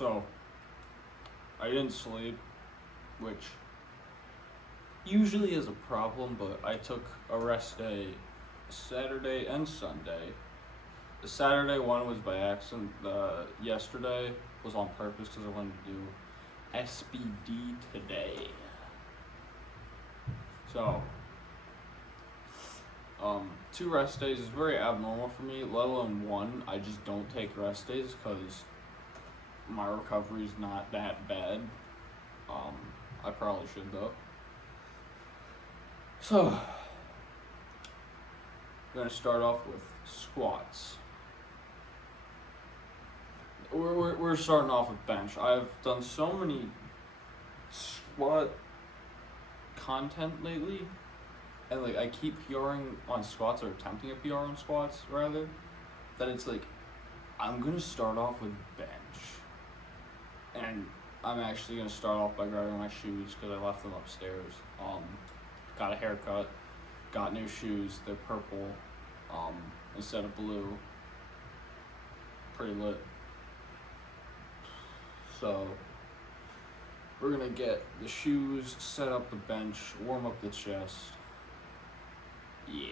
So, I didn't sleep, which usually is a problem, but I took a rest day Saturday and Sunday. The Saturday one was by accident. The yesterday was on purpose because I wanted to do SBD today. So, 2 rest days is very abnormal for me, let alone 1. I just don't take rest days because my recovery is not that bad. I probably should though. So, I'm gonna start off with squats. We're starting off with bench. I've done so many squat content lately, and like I keep PRing on squats, or attempting to PR on squats rather, that it's like I'm gonna start off with bench, and I'm actually gonna start off by grabbing my shoes because I left them upstairs. Got a haircut, got new shoes. They're purple, instead of blue. Pretty lit. So we're gonna get the shoes, set up the bench, warm up the chest. Yeah.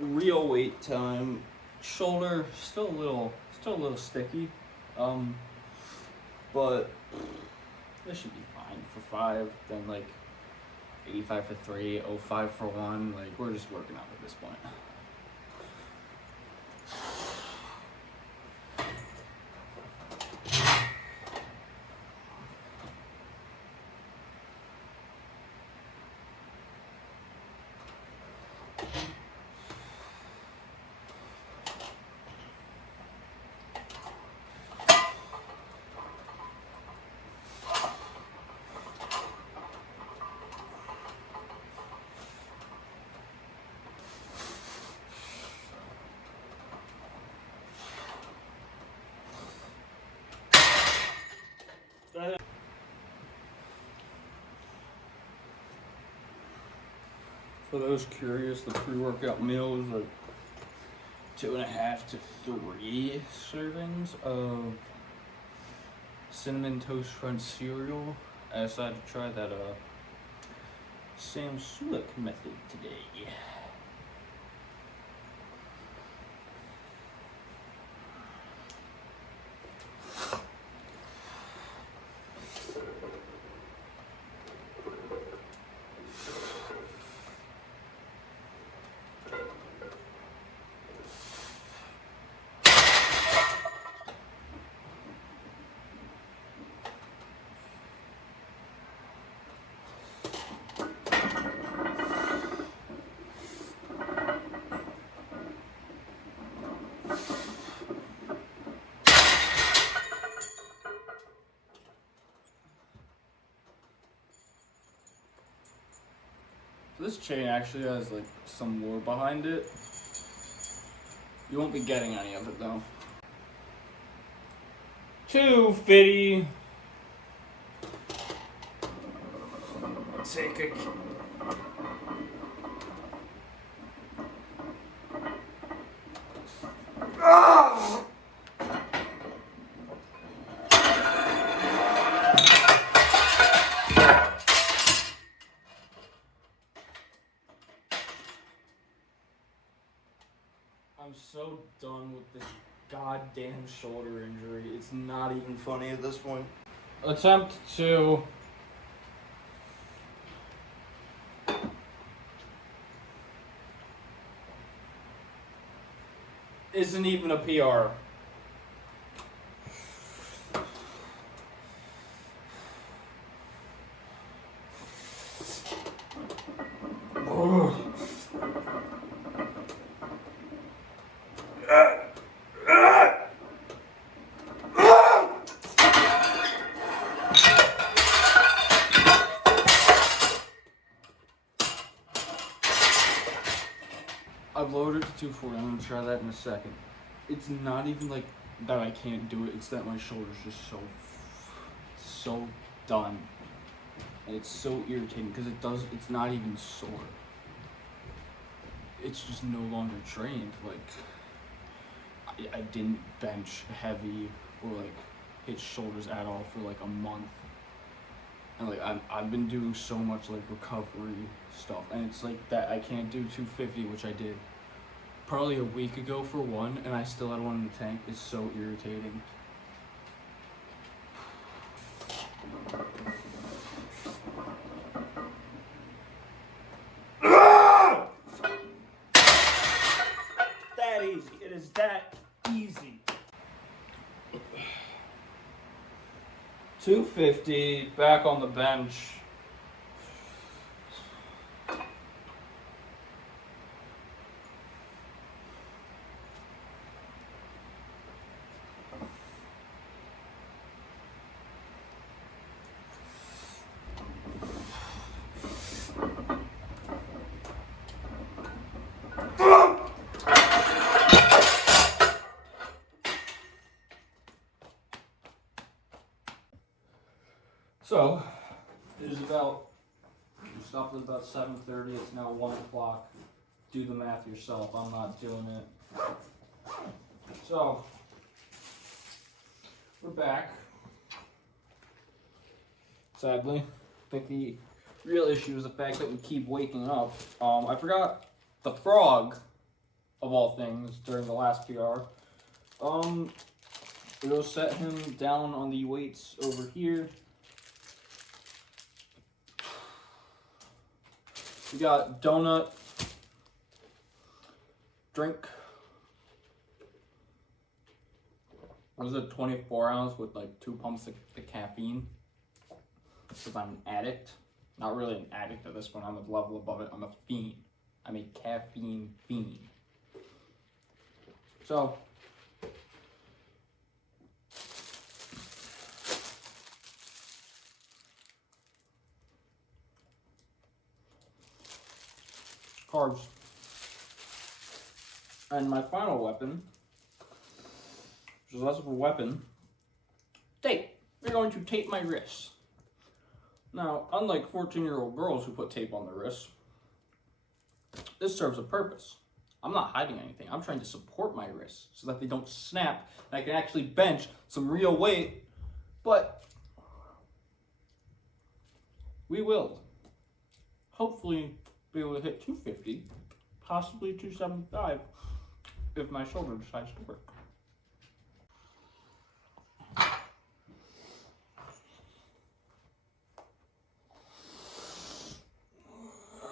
Real weight time. Shoulder still a little sticky, but this should be fine for 5. Then like 85 for 3, 05 for 1. Like we're just working out at this point. For those curious, the pre-workout meal is like 2.5 to 3 servings of cinnamon toast crunch cereal. I decided to try that Sam Sulek method today. This chain actually has like some lore behind it. You won't be getting any of it though. 250. Take a I'm so done with this goddamn shoulder injury. It's not even funny at this point. Attempt to isn't even a PR. I've lowered it to 240. I'm gonna try that in a second. It's not even like that I can't do it. It's that my shoulder's just so done, and it's so irritating because it's not even sore. It's just no longer trained. Like I didn't bench heavy or like hit shoulders at all for like a month. And like I've been doing so much like recovery stuff, and it's like that I can't do 250, which I did probably a week ago for one, and I still had one in the tank. It's so irritating. That easy. It is that easy. 250, back on the bench. So, it is about, we stopped at about 7:30, it's now 1 o'clock. Do the math yourself, I'm not doing it. So, we're back. Sadly, I think the real issue is the fact that we keep waking up. I forgot the frog, of all things, during the last PR. We'll set him down on the weights over here. We got donut, drink. What is it, 24 ounce with like 2 pumps of caffeine? Because I'm an addict. Not really an addict at this point, I'm a level above it. I'm a fiend. I'm a caffeine fiend. So, carbs. And my final weapon, which is less of a weapon, tape. We're going to tape my wrists. Now, unlike 14-year-old girls who put tape on their wrists, this serves a purpose. I'm not hiding anything. I'm trying to support my wrists so that they don't snap and I can actually bench some real weight. But we will hopefully be able to hit 250, possibly 275 if my shoulder decides to work.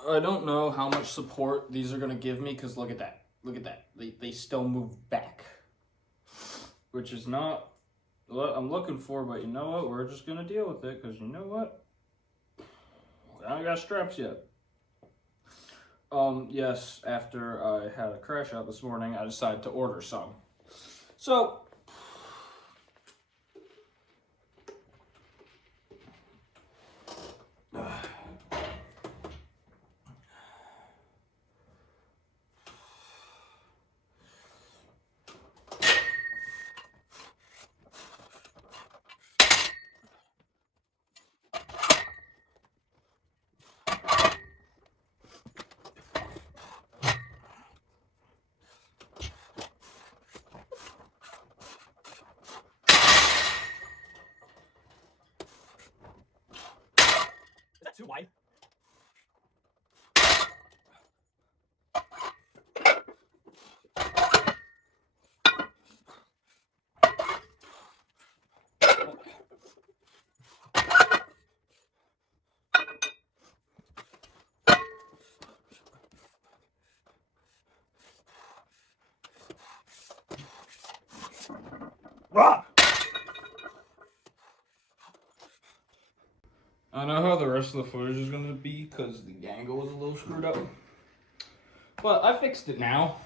I don't know how much support these are going to give me because look at that. Look at that. They still move back. Which is not what I'm looking for, but you know what? We're just going to deal with it because you know what? I don't got straps yet. Yes, after I had a crash out this morning, I decided to order some. So, I know how the rest of the footage is going to be because the angle was a little screwed up. But I fixed it now.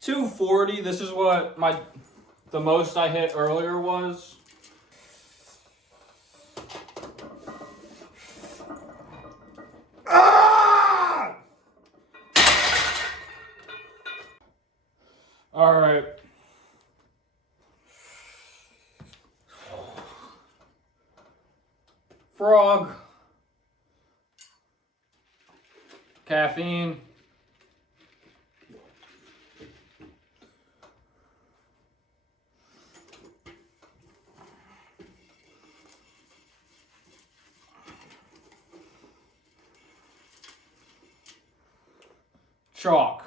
240, this is what the most I hit earlier was. All right. Frog. Caffeine. Chalk.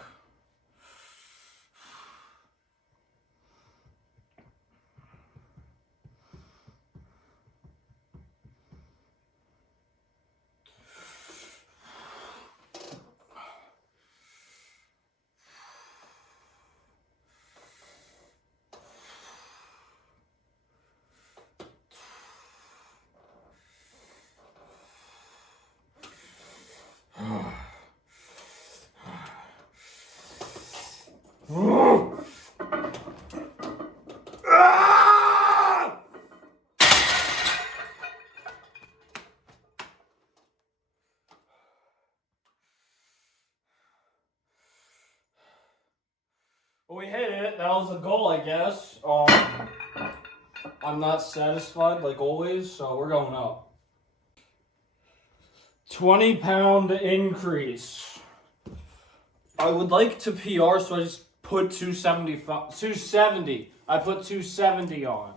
Well, we hit it. That was the goal, I guess. I'm not satisfied like always, so we're going up. 20-pound increase. I would like to PR, so I just put 270. I put 270 on.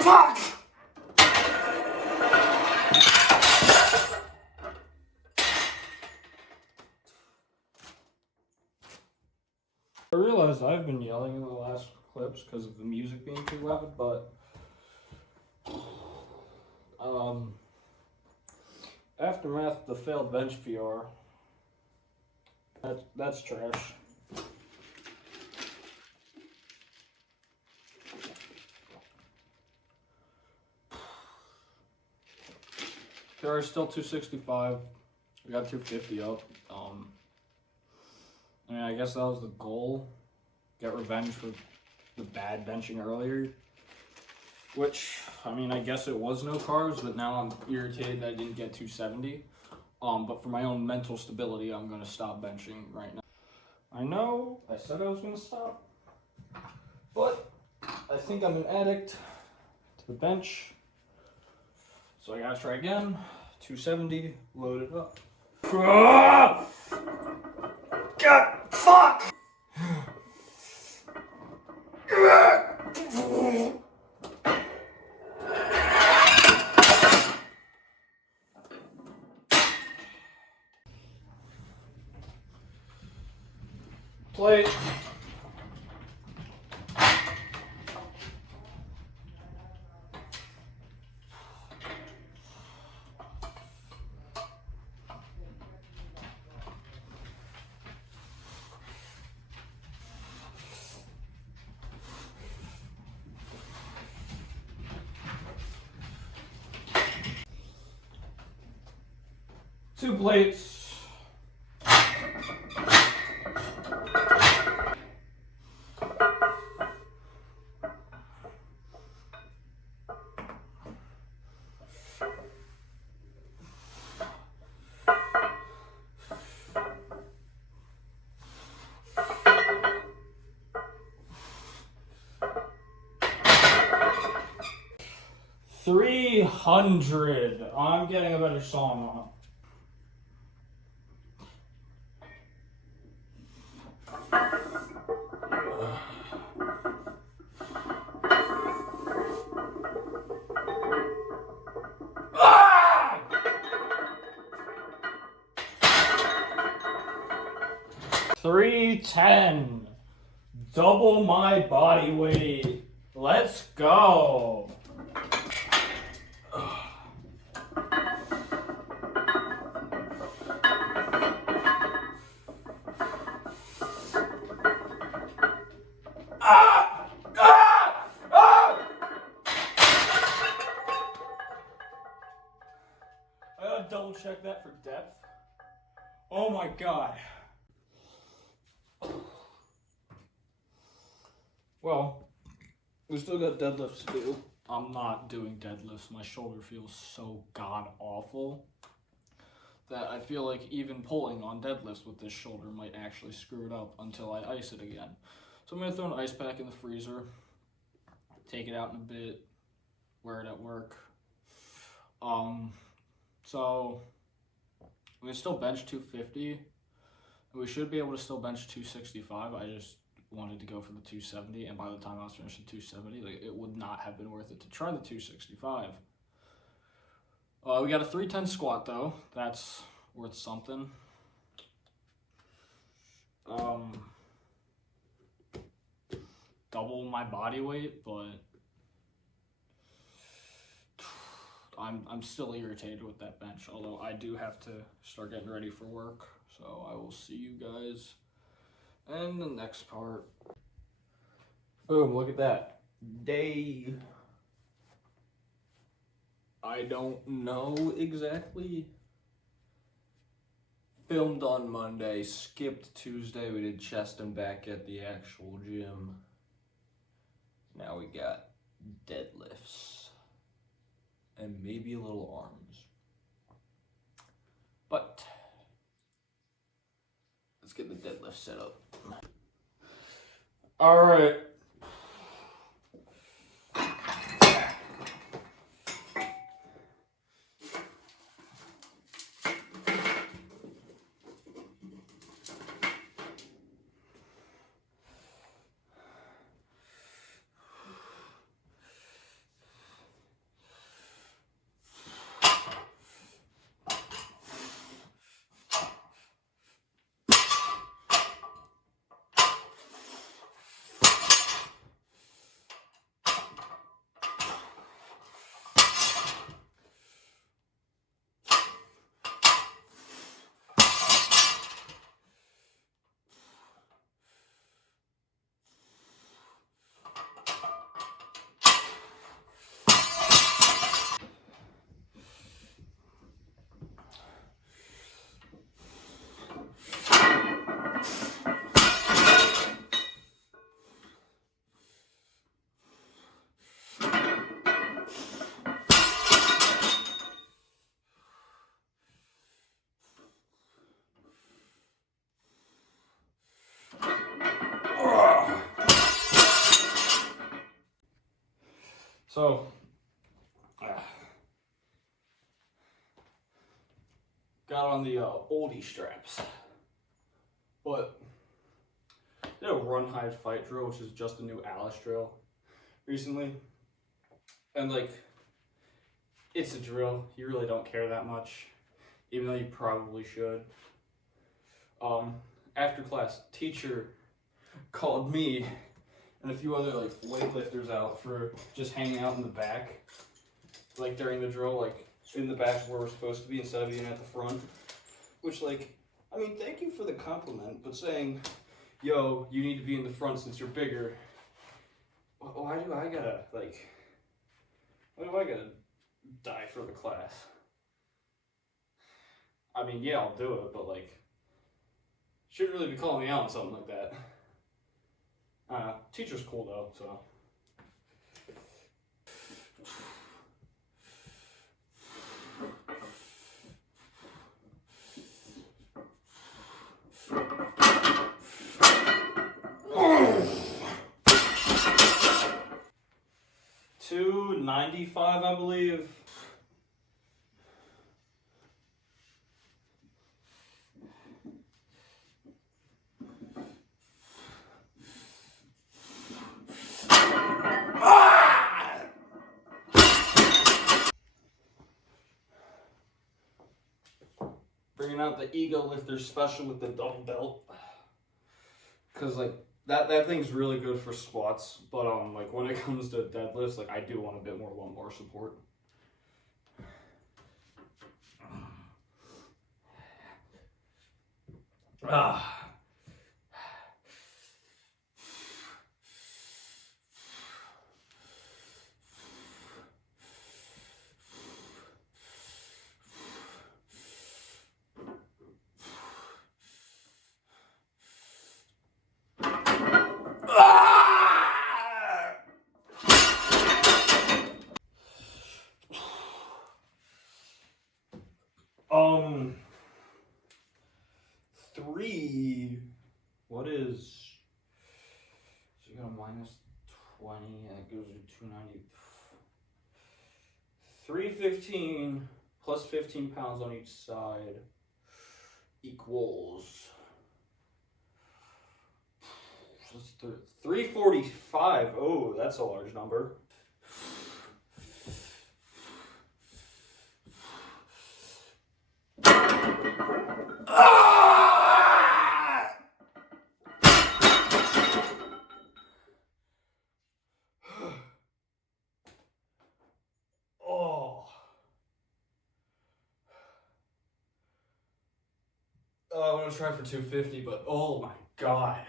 Fuck! I realized I've been yelling in the last clips because of the music being too loud, but aftermath the failed bench PR. That's trash. There are still 265. We got 250 up. I mean, I guess that was the goal. Get revenge for the bad benching earlier. Which, I mean, I guess it was no carbs, but now I'm irritated that I didn't get 270. But for my own mental stability, I'm going to stop benching right now. I know, I said I was going to stop. But I think I'm an addict to the bench. So I gotta try again. 270, load it up. God, fuck! Plate. Two plates. $300. I'm getting a better song on. 310. Double my body weight. Let's go. I gotta double check that for depth. Oh my god. Well, we still got deadlifts to do. I'm not doing deadlifts. My shoulder feels so god awful that I feel like even pulling on deadlifts with this shoulder might actually screw it up until I ice it again. So I'm gonna throw an ice pack in the freezer, take it out in a bit, wear it at work. So we can still bench 250. We should be able to still bench 265. I just wanted to go for the 270, and by the time I was finished at 270, like, it would not have been worth it to try the 265. We got a 310 squat though. That's worth something. Double my body weight, but I'm still irritated with that bench, although I do have to start getting ready for work. So I will see you guys in the next part. Boom, look at that. Day. I don't know exactly. Filmed on Monday, skipped Tuesday. We did chest and back at the actual gym. Now we got deadlifts. And maybe a little arms. But let's get the deadlift set up. All right. So, got on the oldie straps, but did a run, hide, fight drill, which is just a new Alice drill recently, and like, it's a drill. You really don't care that much, even though you probably should. After class, teacher called me and a few other like weightlifters out for just hanging out in the back, like during the drill, like in the back where we're supposed to be instead of being at the front. Which, like, I mean, thank you for the compliment, but saying, yo, you need to be in the front since you're bigger. Why do I gotta die for the class? I mean, yeah, I'll do it, but like, shouldn't really be calling me out on something like that. Teacher's cool though, so. $295, I believe. Bringing out the ego lifter special with the double belt. Cause like that thing's really good for squats, but like when it comes to deadlifts, like I do want a bit more lumbar support. Ah. Three. What is? So you got a minus 20. That goes to 290. 315 plus 15 pounds on each side equals. What's 345. Oh, that's a large number. I want to try for 250, but oh my god.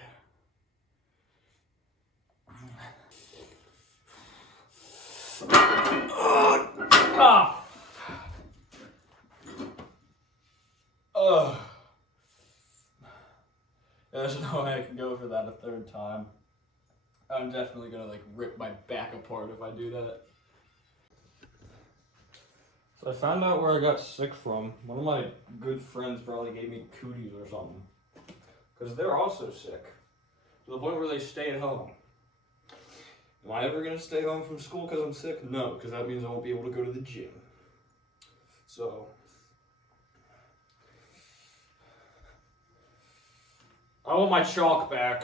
There's no way I can go for that a third time. I'm definitely gonna like rip my back apart if I do that. So I found out where I got sick from. One of my good friends probably gave me cooties or something. Because they're also sick. To the point where they stay at home. Am I ever going to stay home from school because I'm sick? No, because that means I won't be able to go to the gym. So, I want my chalk back.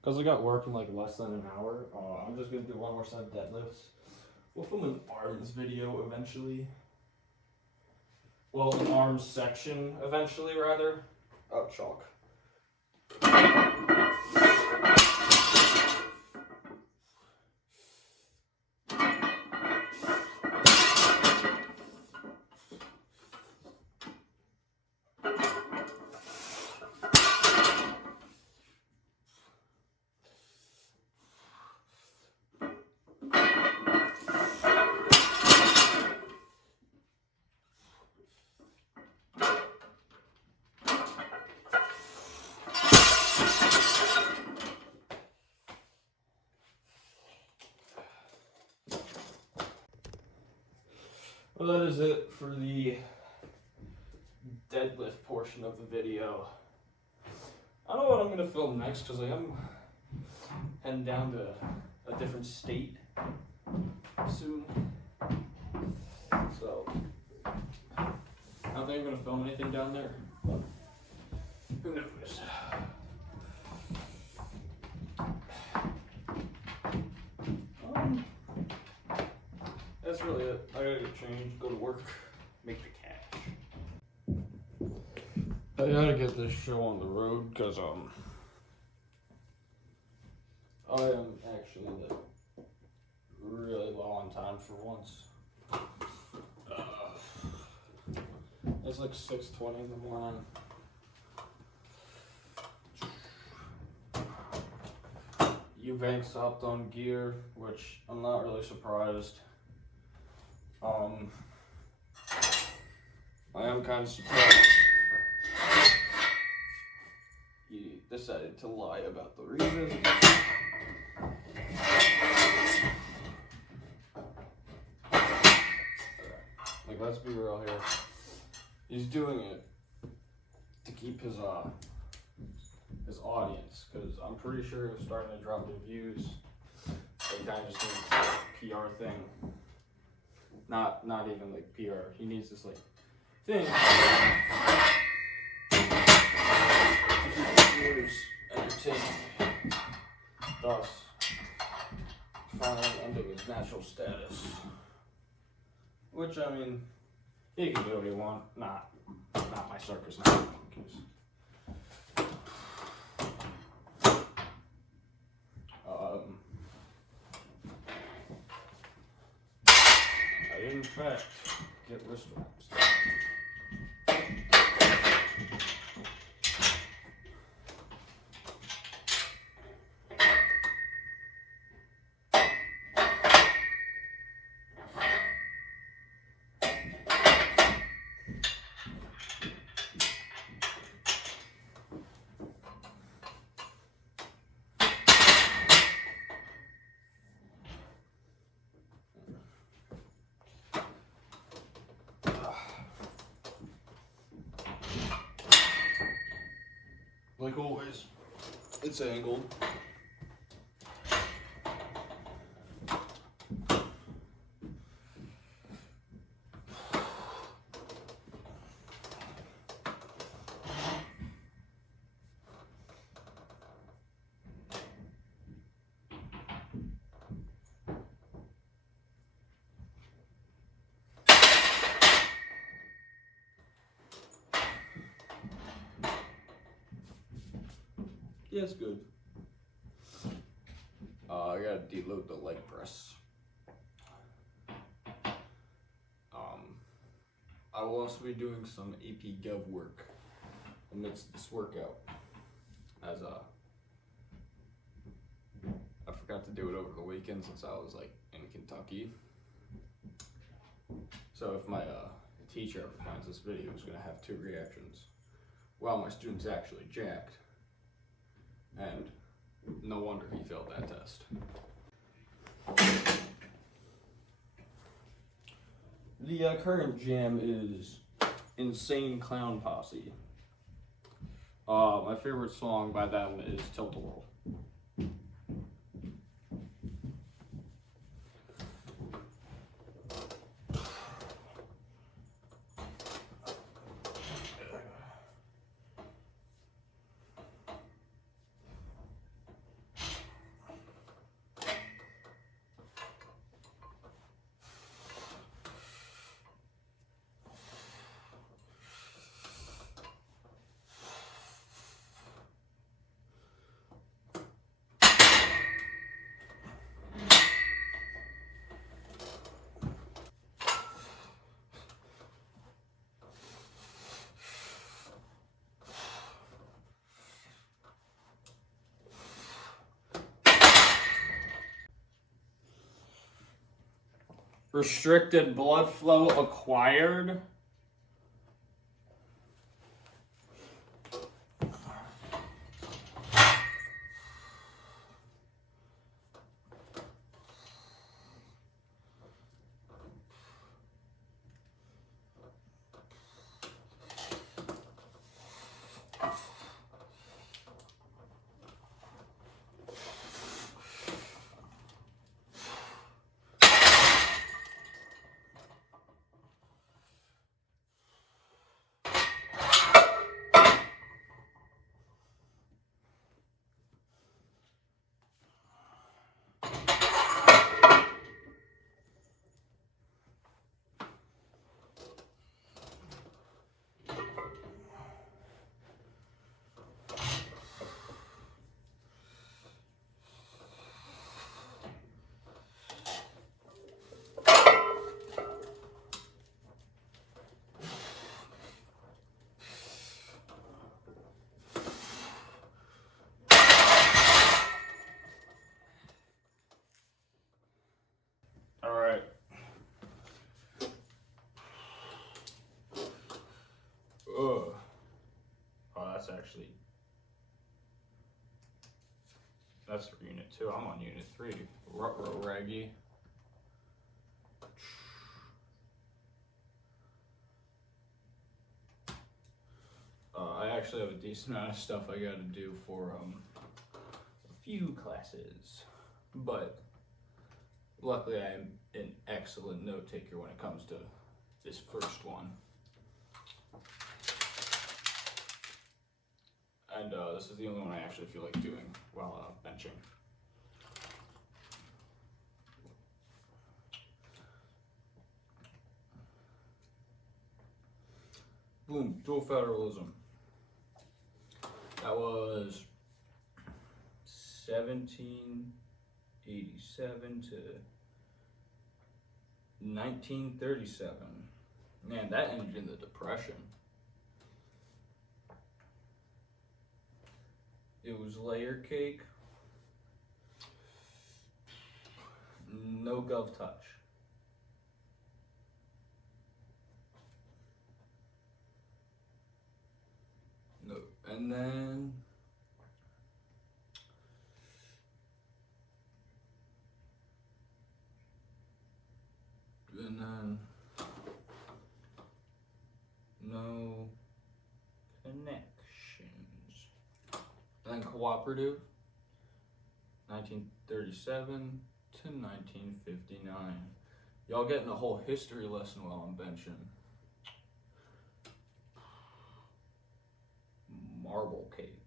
Because I got work in like less than an hour, I'm just going to do one more set of deadlifts. We'll film an arms video eventually. Well, an arms section eventually, rather. Oh, chalk. Well, that is it for the deadlift portion of the video. I don't know what I'm going to film next because I am heading down to a different state soon. So, I don't think I'm going to film anything down there, but who knows. That's really it. I gotta get changed, go to work, make the cash. I gotta get this show on the road because I am actually like really low on time for once. It's like 6:20 in the morning. Eubanks hopped on gear, which I'm not really surprised. I am kind of surprised he decided to lie about the reason. Like let's be real here. He's doing it to keep his audience, because I'm pretty sure he was starting to drop the views. So he kind of just needs a PR thing. Not even like PR. He needs this like thing to keep his viewers entertained. Thus, finally ending his natural status. Which, I mean, he can do what he wants. Not my circus now. I did in fact get wrist wraps. Like always, it's angled. Yeah, it's good. I gotta deload the leg press. I will also be doing some AP Gov work amidst this workout, as I forgot to do it over the weekend since I was like in Kentucky. So if my teacher ever finds this video, he's gonna have two reactions. Wow, my student's actually jacked. And no wonder he failed that test. The current jam is Insane Clown Posse. My favorite song by them is Tilt-A-Whirl. Restricted blood flow acquired. Alright. Ugh. Oh, that's for unit 2. I'm on unit 3. Ruh-roh, raggy. actually have a decent amount of stuff I gotta do for a few classes, but luckily I am an excellent note taker when it comes to this first one. And this is the only one I actually feel like doing while benching. Boom, dual federalism. That was 1787 to 1937. Man, that ended in the Depression. It was layer cake, no gov touch. No, and then no connections. And then cooperative, 1937 to 1959. Y'all getting a whole history lesson while I'm benching. Marble cake.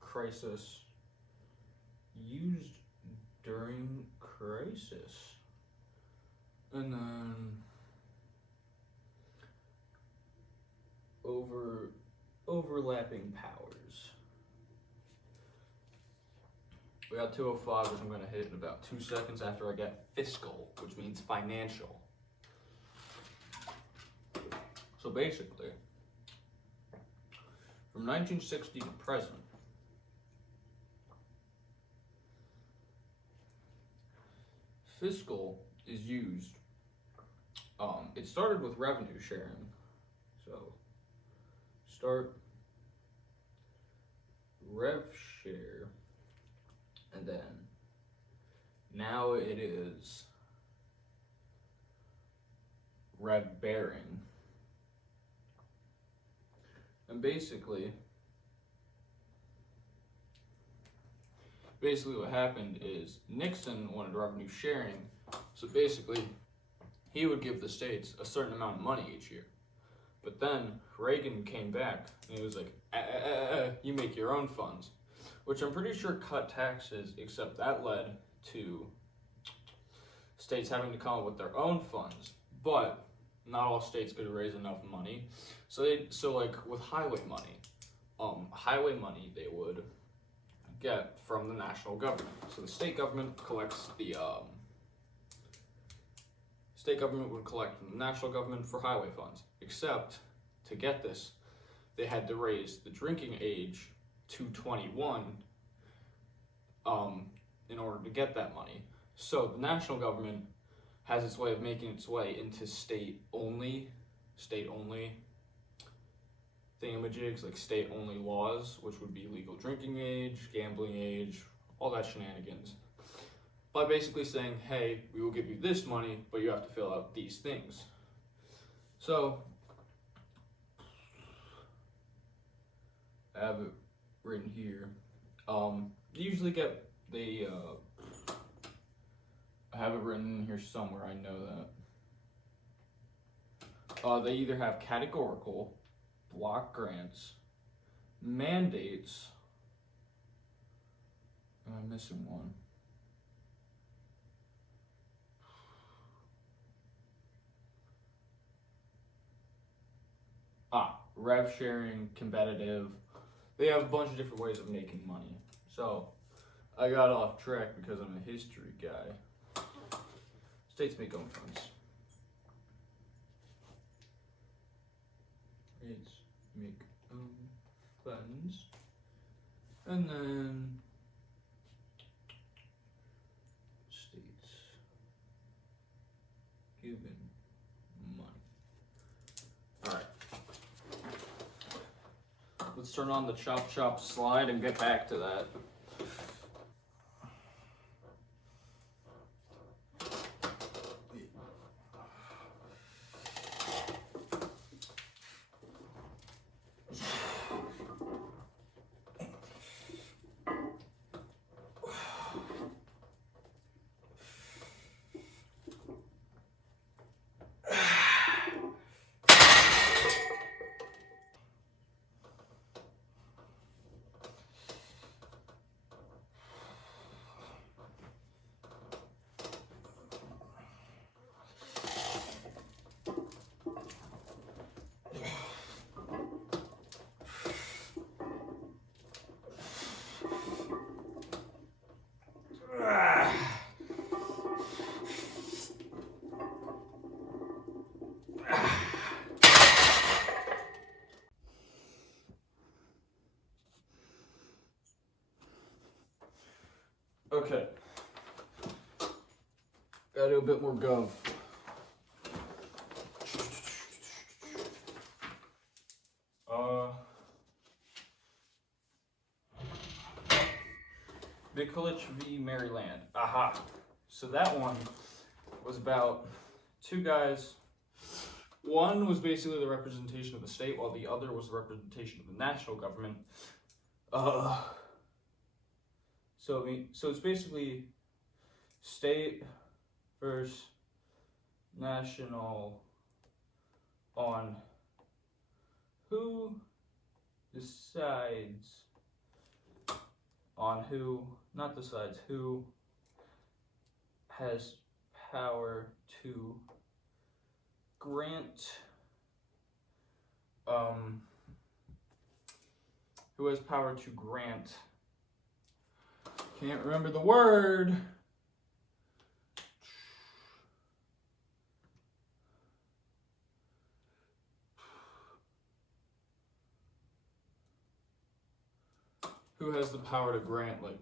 Crisis. Used during crisis. And then overlapping powers. We got 205, which I'm going to hit in about 2 seconds after I get fiscal, which means financial. So basically, from 1960 to present, fiscal is used. It started with revenue sharing. So start rev share, and then now it is rev bearing. And basically what happened is Nixon wanted revenue sharing, so basically he would give the states a certain amount of money each year. But then Reagan came back and he was like, you make your own funds, which I'm pretty sure cut taxes, except that led to states having to come up with their own funds. But not all states could raise enough money. So like with highway money they would get from the national government. So the state government collects the state government would collect from the national government for highway funds. Except, to get this, they had to raise the drinking age to 21 in order to get that money. So the national government has its way of making its way into state-only thingamajigs, like state-only laws, which would be legal drinking age, gambling age, all that shenanigans. By basically saying, hey, we will give you this money, but you have to fill out these things. So, I have it written here. Usually get the, I have it written in here somewhere, I know that. They either have categorical, block grants, mandates, am I missing one? Rev sharing, competitive. They have a bunch of different ways of making money. So, I got off track because I'm a history guy. States make own funds. States make own funds. And then states given money. Alright. Let's turn on the chop slide and get back to that. Okay. Gotta do a bit more gov. Mikulich v. Maryland. Aha. So that one was about two guys. One was basically the representation of the state, while the other was the representation of the national government. So it's basically state versus national on who decides on who, not decides, who has power to grant, who has power to grant, can't remember the word, who has the power to grant, like,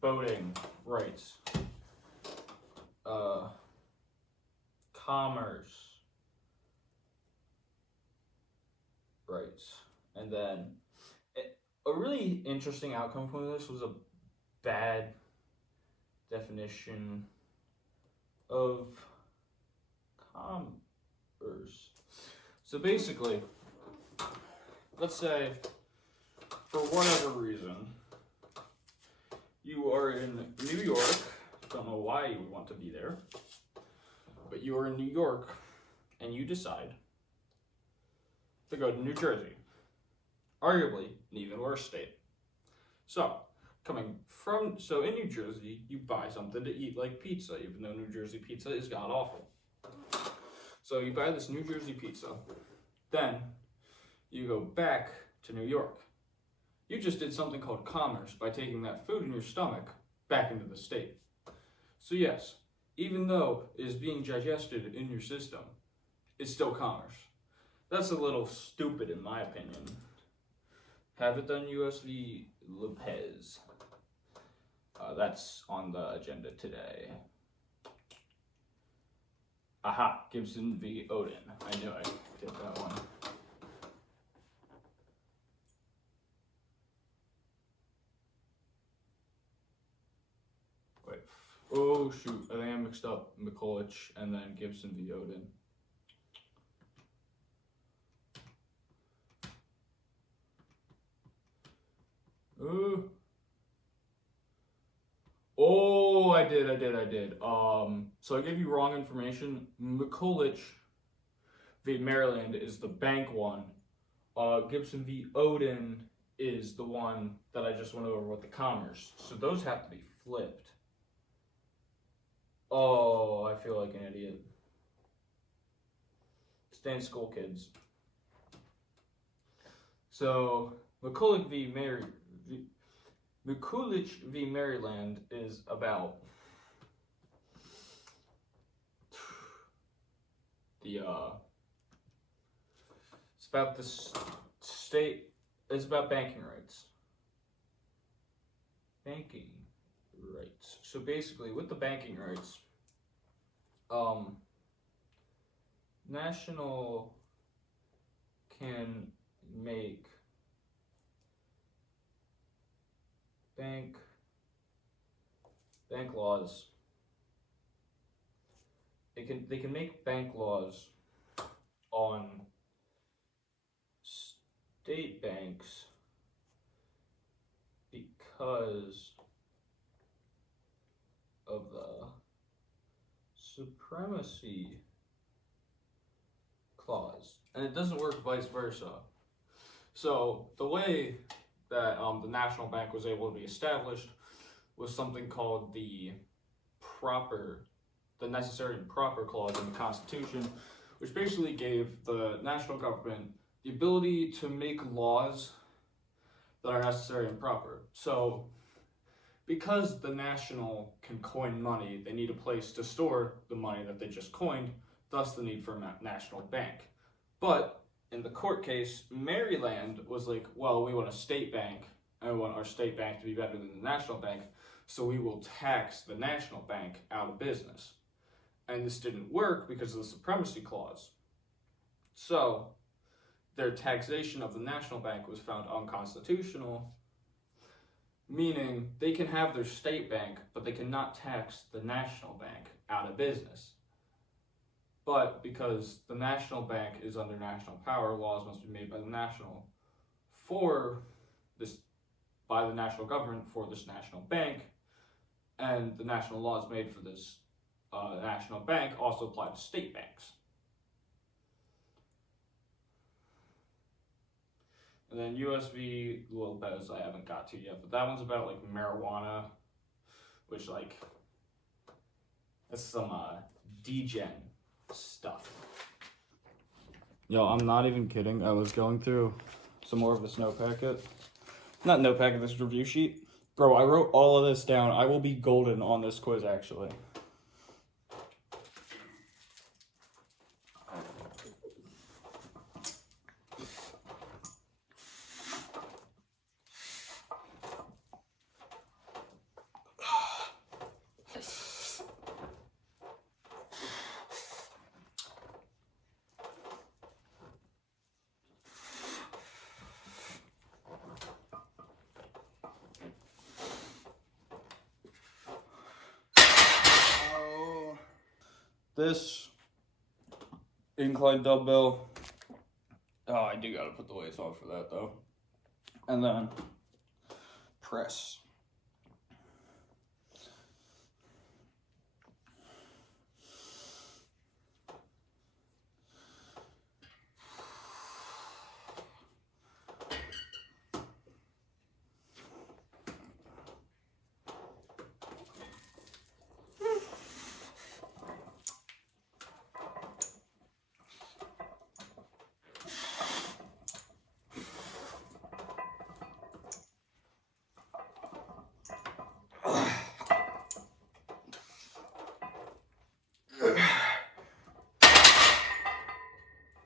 voting rights, commerce rights. And then a really interesting outcome from this was a bad definition of commerce. So basically, let's say, for whatever reason, you are in New York. Don't know why you would want to be there, but you are in New York and you decide to go to New Jersey, arguably an even worse state. So in New Jersey, you buy something to eat, like pizza, even though New Jersey pizza is god awful. So you buy this New Jersey pizza, then you go back to New York. You just did something called commerce by taking that food in your stomach back into the state. So yes, even though it is being digested in your system, it's still commerce. That's a little stupid in my opinion. Have it done, US v. Lopez. That's on the agenda today. Aha, Gibson v. Odin. I knew I did that one. Wait. Oh shoot, I think I mixed up Mikulich and then Gibson v. Odin. Oh, I did. So I gave you wrong information. Mikulich v. Maryland is the bank one. Gibson v. Odin is the one that I just went over with the commerce. So those have to be flipped. Oh, I feel like an idiot. Stay in school, kids. So Mikulich v. Maryland is about it's about the state, it's about banking rights. Banking rights. So basically with the banking rights, national can make bank laws. They can make bank laws on state banks because of the supremacy clause, and it doesn't work vice versa. So the way that the National Bank was able to be established was something called the necessary and proper clause in the Constitution, which basically gave the national government the ability to make laws that are necessary and proper. So because the national can coin money, they need a place to store the money that they just coined, thus the need for a national bank. But in the court case, Maryland was like, well, we want a state bank and we want our state bank to be better than the national bank, so we will tax the national bank out of business. And this didn't work because of the supremacy clause. So their taxation of the national bank was found unconstitutional, meaning they can have their state bank, but they cannot tax the national bank out of business. But because the national bank is under national power, laws must be made by the national government for this national bank, and the national laws made for this national bank also apply to state banks. And then US v. Lopez, I haven't got to yet, but that one's about like marijuana, which like that's some degen stuff. Yo, I'm not even kidding. I was going through some more of this note packet. Not note packet, this review sheet. Bro, I wrote all of this down. I will be golden on this quiz, actually. This incline dumbbell. Oh, I do gotta put the weights on for that though. And then press.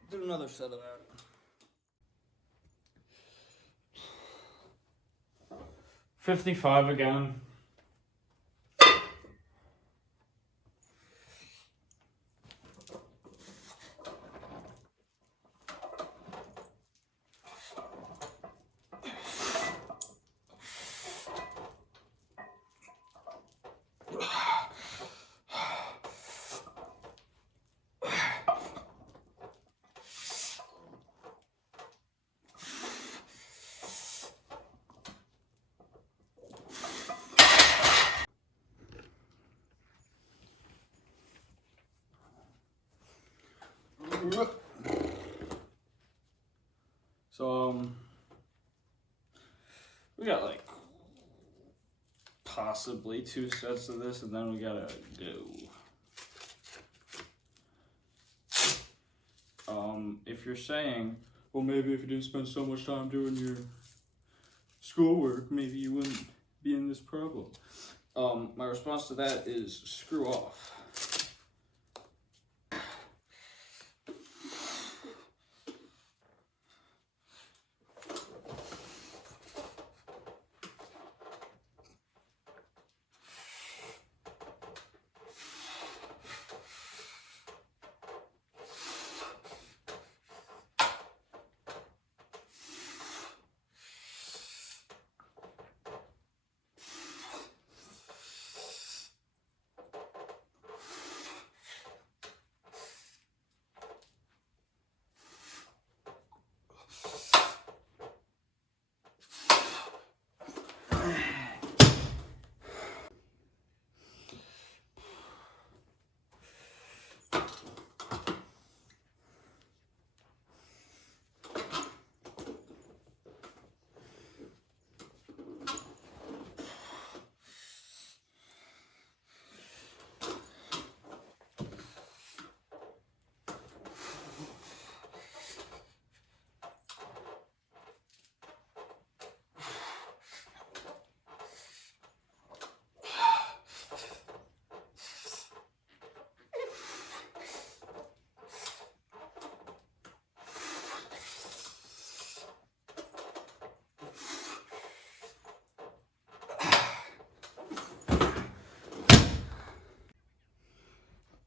Do another set of that. $55 again. So, we got like possibly 2 sets of this, and then we gotta go. If you're saying, well, maybe if you didn't spend so much time doing your schoolwork, maybe you wouldn't be in this problem. My response to that is screw off.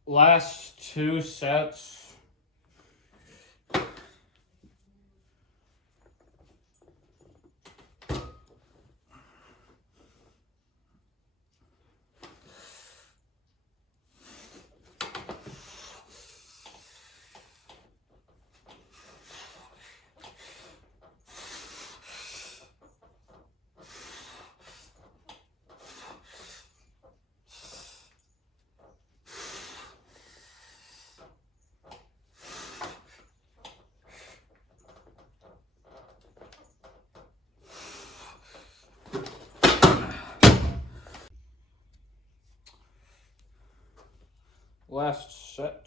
Last 2 sets. Last set.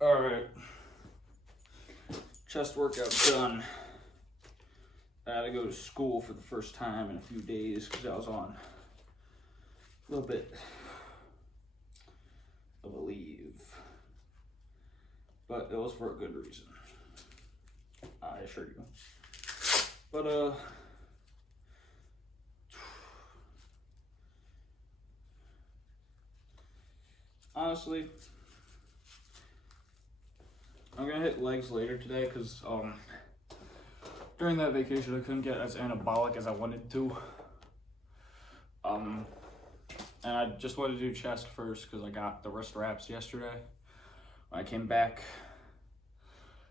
Alright. Chest workout done. I had to go to school for the first time in a few days because I was on a little bit of a leave. But it was for a good reason, I assure you. But, honestly, I'm gonna hit legs later today because during that vacation I couldn't get as anabolic as I wanted to. And I just wanted to do chest first because I got the wrist wraps yesterday when I came back.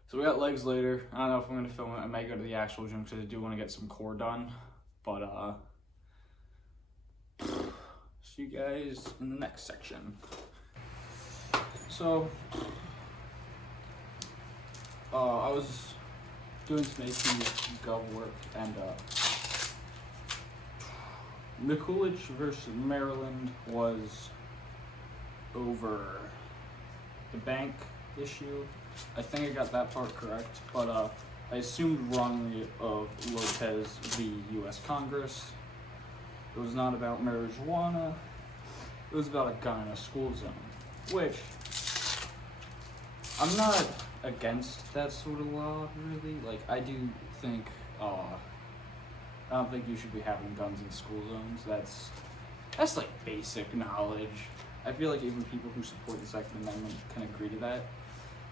So we got legs later. I don't know if I'm gonna film it. I might go to the actual gym because I do want to get some core done. But see you guys in the next section. So I was doing some AP Gov work, and McCoolidge versus Maryland was over the bank issue. I think I got that part correct, but I assumed wrongly of Lopez v. U.S. Congress. It was not about marijuana. It was about a gun in a school zone, which I'm not against that sort of law, really. Like, I do think, I don't think you should be having guns in school zones. That's like basic knowledge. I feel like even people who support the Second Amendment can agree to that.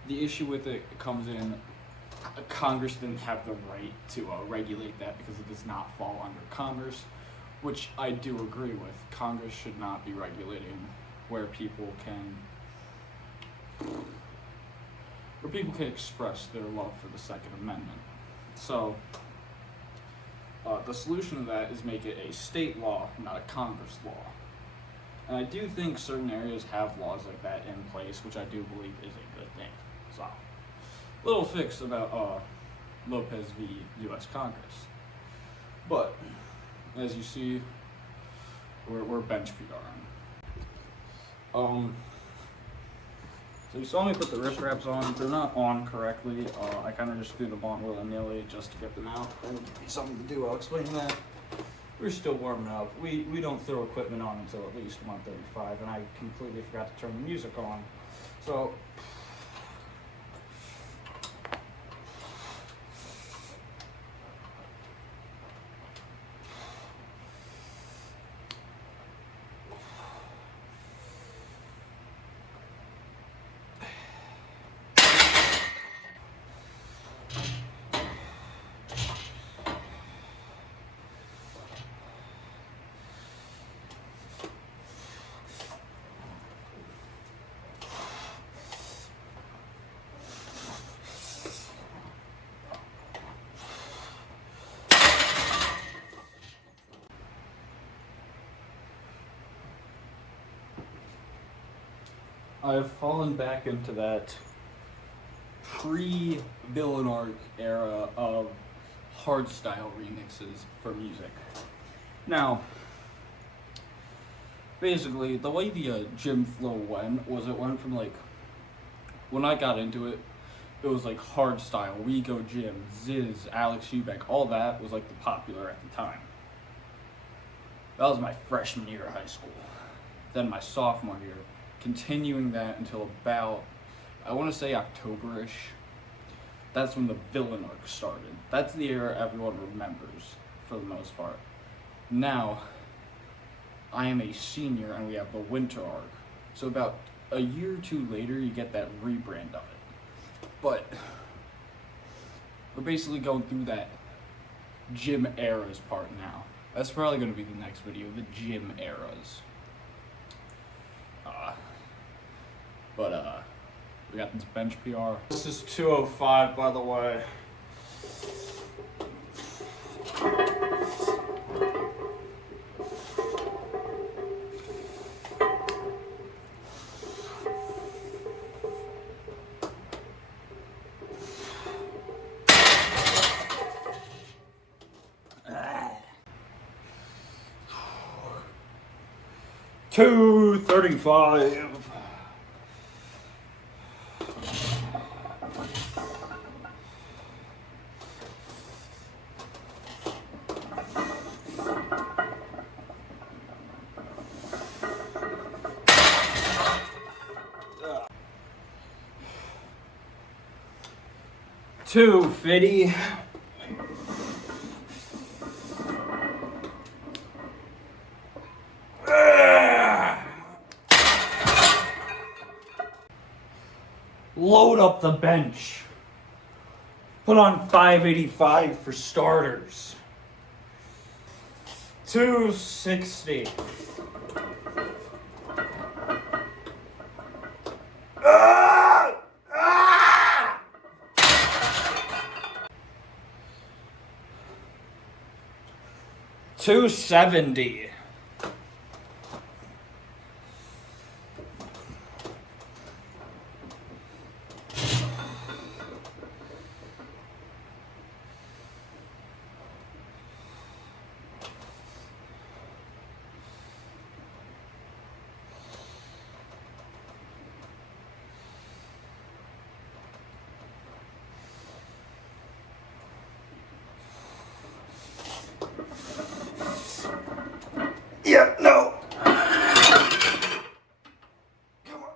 The issue with it comes in, Congress didn't have the right to regulate that because it does not fall under Congress, which I do agree with. Congress should not be regulating where people can express their love for the Second Amendment. So the solution to that is make it a state law, not a Congress law. And I do think certain areas have laws like that in place, which I do believe is a good thing. So, little fix about Lopez v. U.S. Congress. But as you see, we're bench PRing. So you saw me put the wrist wraps on. They're not on correctly. I kind of just threw them on willy-nilly just to get them out. And something to do, I'll explain that. We're still warming up. We don't throw equipment on until at least 1:35, and I completely forgot to turn the music on. So I've fallen back into that pre-Villain Arc era of hardstyle remixes for music. Now, basically, the way the gym flow went was it went from like, when I got into it, it was like hardstyle, We Go Jim, Ziz, Alex Eubank, all that was like the popular at the time. That was my freshman year of high school. Then my sophomore year, continuing that until about, I want to say October-ish. That's when the Villain Arc started. That's the era everyone remembers, for the most part. Now, I am a senior and we have the Winter Arc. So about a year or two later, you get that rebrand of it. But we're basically going through that gym eras part now. That's probably going to be the next video, the gym eras. We got this bench PR. This is 205, by the way. $235. $250. Load up the bench. Put on 585 for starters. 260. $270. Yeah, no. Come on.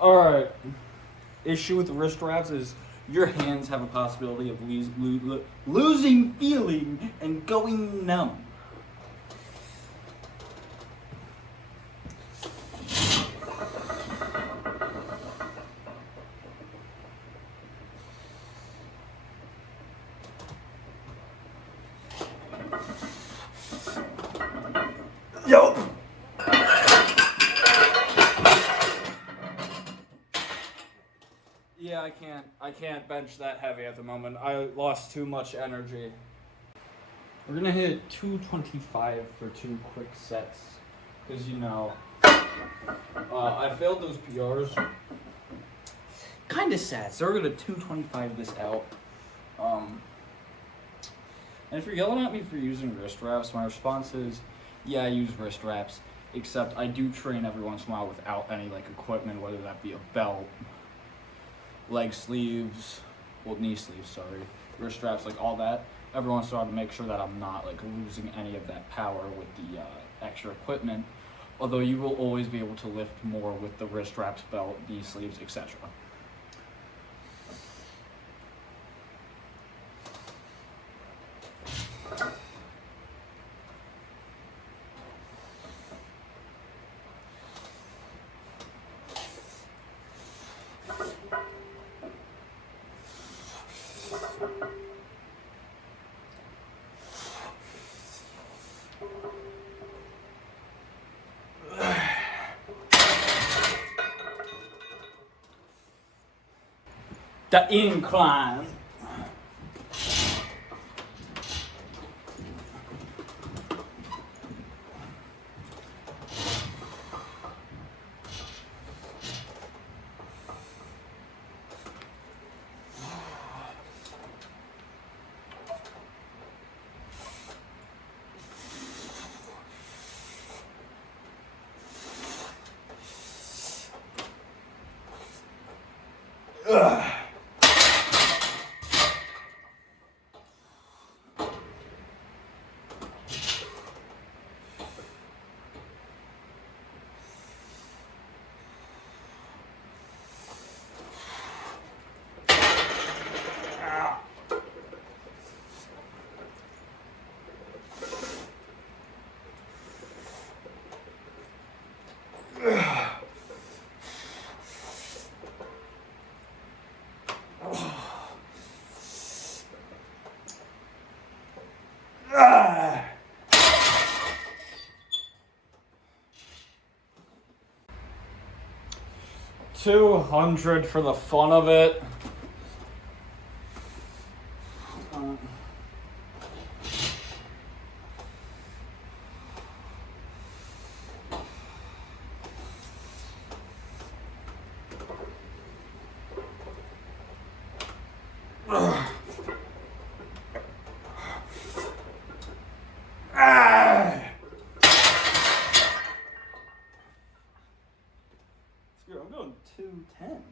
Alright. Issue with wrist wraps is your hands have a possibility of losing feeling and going numb. Yup. Yeah, I can't bench that heavy at the moment. I lost too much energy. We're gonna hit 225 for 2 quick sets. Cause you know, I failed those PRs. Kinda sad, so we're gonna 225 this out. And if you're yelling at me for using wrist wraps, my response is, yeah, I use wrist wraps, except I do train every once in a while without any like equipment, whether that be a belt, leg sleeves, well, knee sleeves, sorry, wrist straps, like all that. Every once in a while to make sure that I'm not like losing any of that power with the extra equipment. Although you will always be able to lift more with the wrist straps, belt, knee sleeves, etc. The incline. $200 for the fun of it. I'm going 210.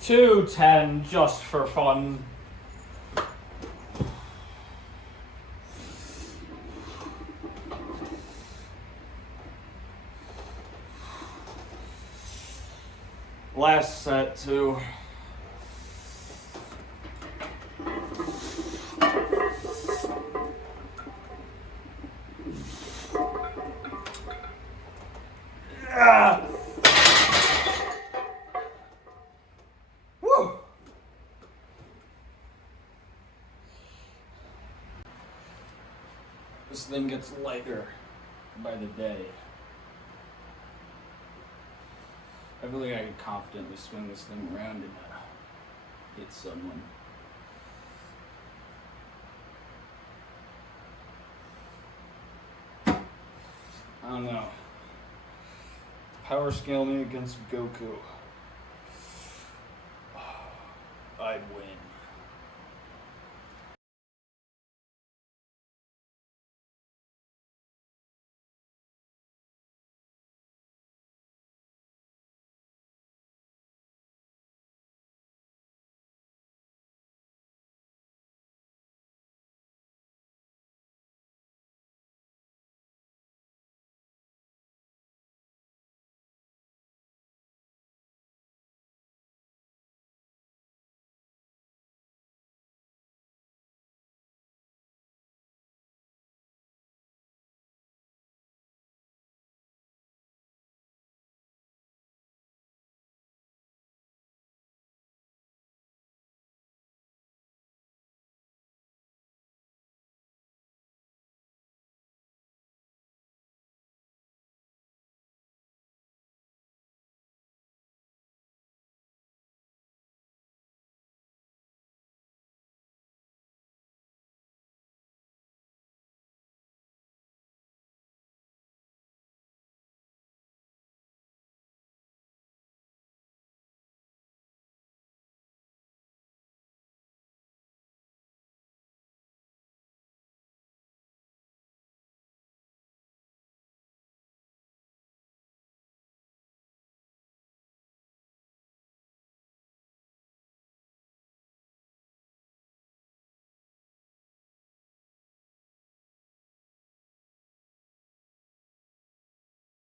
210 just for fun. Last set too. Woo! This thing gets lighter by the day. I feel like I could confidently swing this thing around and hit someone. I don't know. Power scale me against Goku.